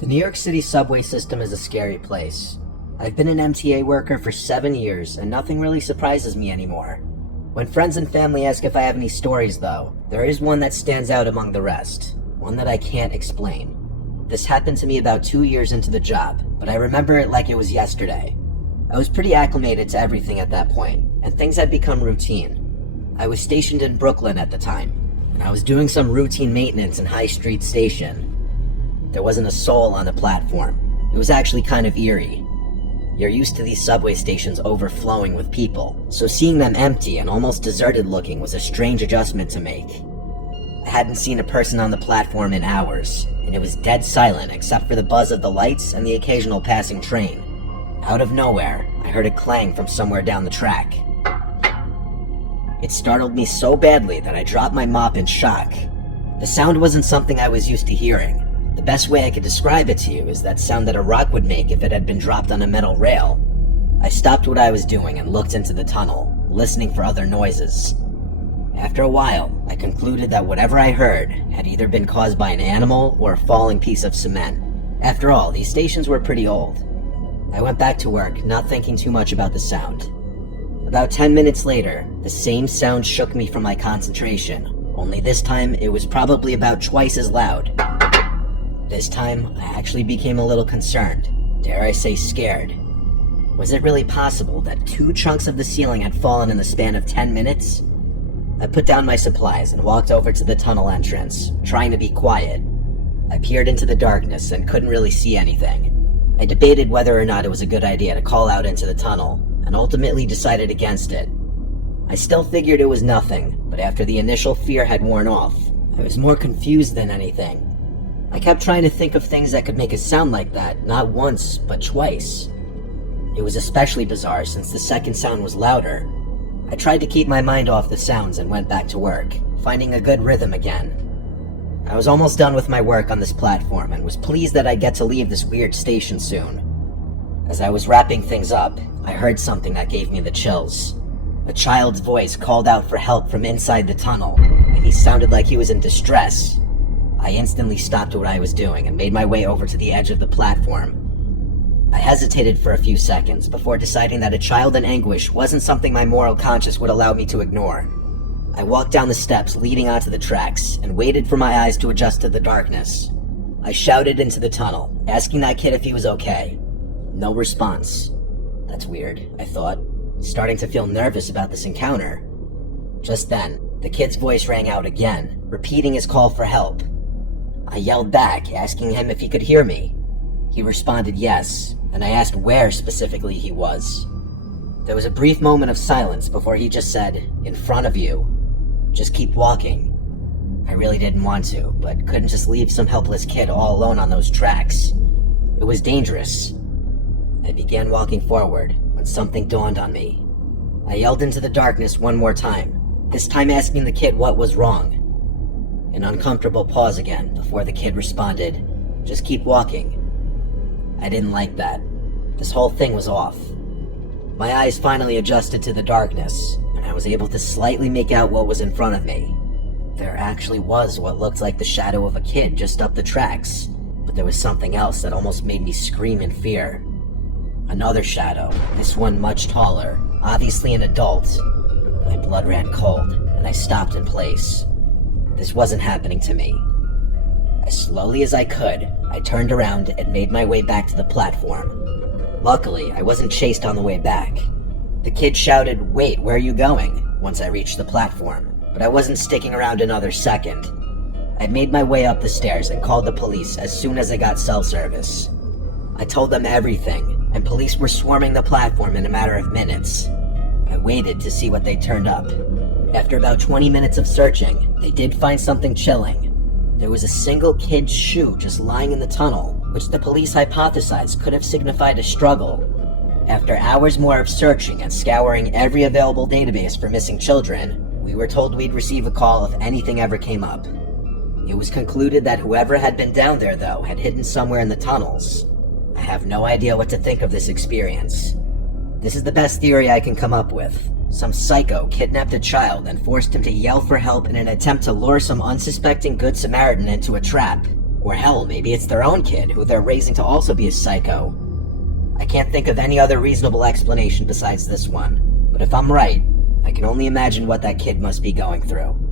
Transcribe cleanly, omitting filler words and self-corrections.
The New York City subway system is a scary place. I've been an MTA worker for 7 years, and nothing really surprises me anymore. When friends and family ask if I have any stories, though, there is one that stands out among the rest. One that I can't explain. This happened to me about 2 years into the job, but I remember it like it was yesterday. I was pretty acclimated to everything at that point, and things had become routine. I was stationed in Brooklyn at the time, and I was doing some routine maintenance in High Street Station. There wasn't a soul on the platform. It was actually kind of eerie. You're used to these subway stations overflowing with people, so seeing them empty and almost deserted looking was a strange adjustment to make. I hadn't seen a person on the platform in hours, and it was dead silent except for the buzz of the lights and the occasional passing train. Out of nowhere, I heard a clang from somewhere down the track. It startled me so badly that I dropped my mop in shock. The sound wasn't something I was used to hearing. The best way I could describe it to you is that sound that a rock would make if it had been dropped on a metal rail. I stopped what I was doing and looked into the tunnel, listening for other noises. After a while, I concluded that whatever I heard had either been caused by an animal or a falling piece of cement. After all, these stations were pretty old. I went back to work, not thinking too much about the sound. About 10 minutes later, the same sound shook me from my concentration, only this time it was probably about twice as loud. This time, I actually became a little concerned, dare I say scared. Was it really possible that 2 chunks of the ceiling had fallen in the span of 10 minutes? I put down my supplies and walked over to the tunnel entrance, trying to be quiet. I peered into the darkness and couldn't really see anything. I debated whether or not it was a good idea to call out into the tunnel, and ultimately decided against it. I still figured it was nothing, but after the initial fear had worn off, I was more confused than anything. I kept trying to think of things that could make it sound like that, not once, but twice. It was especially bizarre since the second sound was louder. I tried to keep my mind off the sounds and went back to work, finding a good rhythm again. I was almost done with my work on this platform and was pleased that I'd get to leave this weird station soon. As I was wrapping things up, I heard something that gave me the chills. A child's voice called out for help from inside the tunnel, and he sounded like he was in distress. I instantly stopped what I was doing and made my way over to the edge of the platform. I hesitated for a few seconds before deciding that a child in anguish wasn't something my moral conscience would allow me to ignore. I walked down the steps leading onto the tracks and waited for my eyes to adjust to the darkness. I shouted into the tunnel, asking that kid if he was okay. No response. That's weird, I thought, starting to feel nervous about this encounter. Just then, the kid's voice rang out again, repeating his call for help. I yelled back, asking him if he could hear me. He responded yes, and I asked where specifically he was. There was a brief moment of silence before he just said, "In front of you. Just keep walking." I really didn't want to, but couldn't just leave some helpless kid all alone on those tracks. It was dangerous. I began walking forward when something dawned on me. I yelled into the darkness one more time, this time asking the kid what was wrong. An uncomfortable pause again before the kid responded, "Just keep walking." I didn't like that. This whole thing was off. My eyes finally adjusted to the darkness, and I was able to slightly make out what was in front of me. There actually was what looked like the shadow of a kid just up the tracks, but there was something else that almost made me scream in fear. Another shadow, this one much taller, obviously an adult. My blood ran cold, and I stopped in place. This wasn't happening to me. As slowly as I could, I turned around and made my way back to the platform. Luckily, I wasn't chased on the way back. The kid shouted, "Wait, where are you going?" once I reached the platform, but I wasn't sticking around another second. I made my way up the stairs and called the police as soon as I got cell service. I told them everything, and police were swarming the platform in a matter of minutes. I waited to see what they turned up. After about 20 minutes of searching, they did find something chilling. There was a single kid's shoe just lying in the tunnel, which the police hypothesized could have signified a struggle. After hours more of searching and scouring every available database for missing children, we were told we'd receive a call if anything ever came up. It was concluded that whoever had been down there, though, had hidden somewhere in the tunnels. I have no idea what to think of this experience. This is the best theory I can come up with. Some psycho kidnapped a child and forced him to yell for help in an attempt to lure some unsuspecting Good Samaritan into a trap. Or hell, maybe it's their own kid, who they're raising to also be a psycho. I can't think of any other reasonable explanation besides this one, but if I'm right, I can only imagine what that kid must be going through.